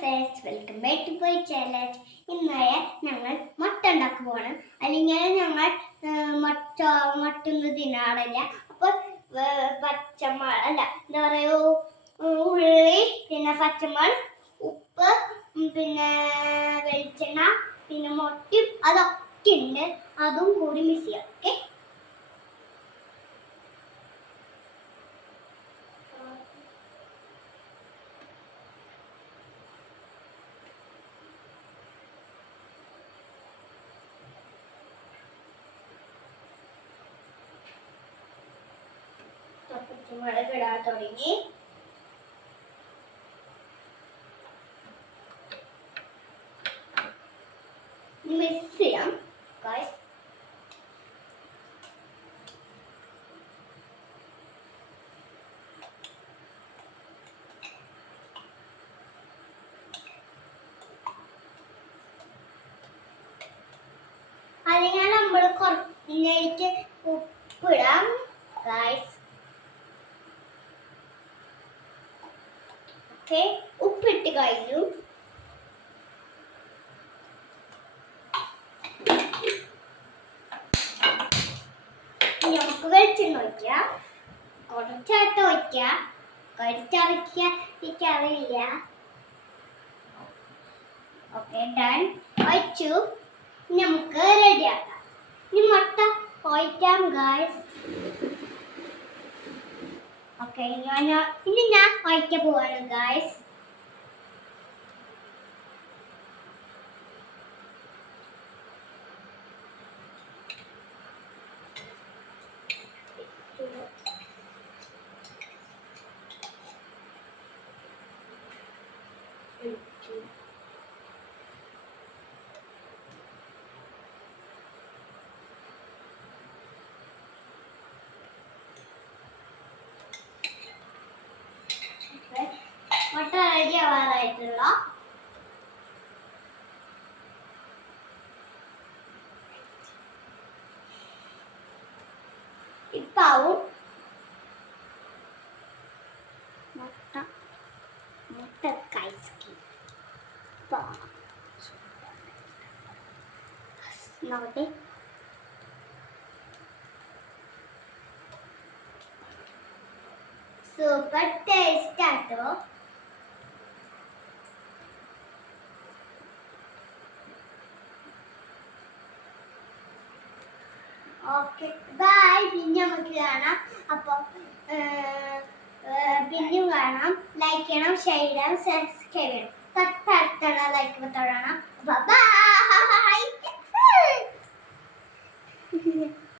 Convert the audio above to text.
Welcome back to my channel. ഇന്നലെ ഞങ്ങൾ മുട്ട ഉണ്ടാക്കാൻ പോകണം. അല്ലെങ്കിൽ ഞങ്ങൾ മുട്ടുന്ന ദിനാടല്ല. അപ്പോൾ പച്ചമുളക് അല്ല എന്താ പറയുക, ഉള്ളി, പിന്നെ പച്ചമുളക്, ഉപ്പ്, പിന്നെ വെളിച്ചെണ്ണ, പിന്നെ മുട്ടയും അതൊക്കെ ഉണ്ട്. അതും കൂടി മിക്സ് ചെയ്യാം. ഓക്കെ, പച്ചമുളക് ഇടാൻ തുടങ്ങി. മിക്സ് ചെയ്യാം ഗൈസ്. അല്ലെങ്കിൽ നമ്മൾ കുറച്ച് ഉപ്പിടാം ഗൈസ്. ഓക്കെ, ഉപ്പിട്ട് കഴിഞ്ഞു. നമുക്ക് വെളിച്ചെണ്ണ ഒഴിക്കാം. കുറച്ചായിട്ട് ഒഴിക്കാം. കുറച്ചരയ്ക്കാൻ എനിക്കറിയില്ല. Okay, done. ഒഴിച്ചു. നമുക്ക് റെഡിയാക്കാം. ഇനി മുട്ട ഒഴിക്കാം ഗൈസ്. ഓക്കെ, ഇനി ഞാൻ ഒഴിക്കാൻ പോവാണ് ഗൈസ്. മുട്ട റെഡി ആവാറായിട്ടുള്ള ഇപ്പാവും മുട്ട കൈസ്കി നോക്കട്ടെ. സൂപ്പർ ടേസ്റ്റ് ആട്ടോ. Okay, bye. പിന്നെ നമുക്ക് കാണാം. അപ്പോൾ പിന്നെയും കാണാം. ലൈക്ക് ചെയ്യണം, ഷെയർ ചെയ്യണം, സബ്സ്ക്രൈബ് ചെയ്യണം. തൊട്ടടുത്തുള്ള ലൈക്ക് ബട്ടൺ. അപ്പോൾ ബൈ.